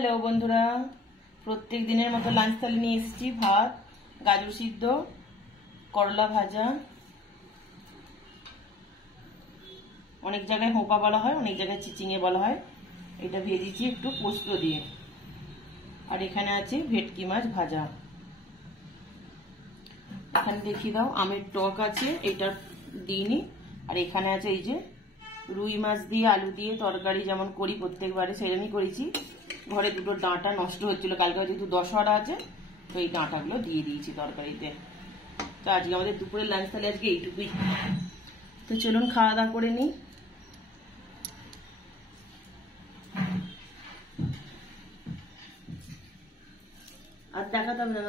Hello বন্ধুরা, প্রত্যেক দিনের মতো লাঞ্চ থালি নিয়ে এসেছি। ভাত, গাজর সিদ্ধ, করলা ভাজা, অনেক জায়গায় হোঁপা বলা হয়, অনেক জায়গায় চিচিঙে বলা হয়। এটা ভেজেছি একটু পোস্ত দিয়ে। আর এখানে আছে ভেটকি মাছ ভাজা। এখানে দেখিয়ে দাও, আমের টক আছে, এটা দিইনি। আর এখানে আছে এই যে রুই মাছ দিয়ে আলু দিয়ে তরকারি যেমন করি প্রত্যেকবারে সেরকমই করেছি। ঘরে দুটো ডাঁটা নষ্ট হচ্ছিল, কালকে যেহেতু দশহরা আছে তো এই ডাঁটাগুলো দিয়ে দিয়েছি তরকারিতে। তো আজকে আমাদের দুপুরের লাঞ্চ তাহলে আজকে এইটুকুই। তো চলুন খাওয়া দাওয়া করে নিই। আর দেখাতাম না।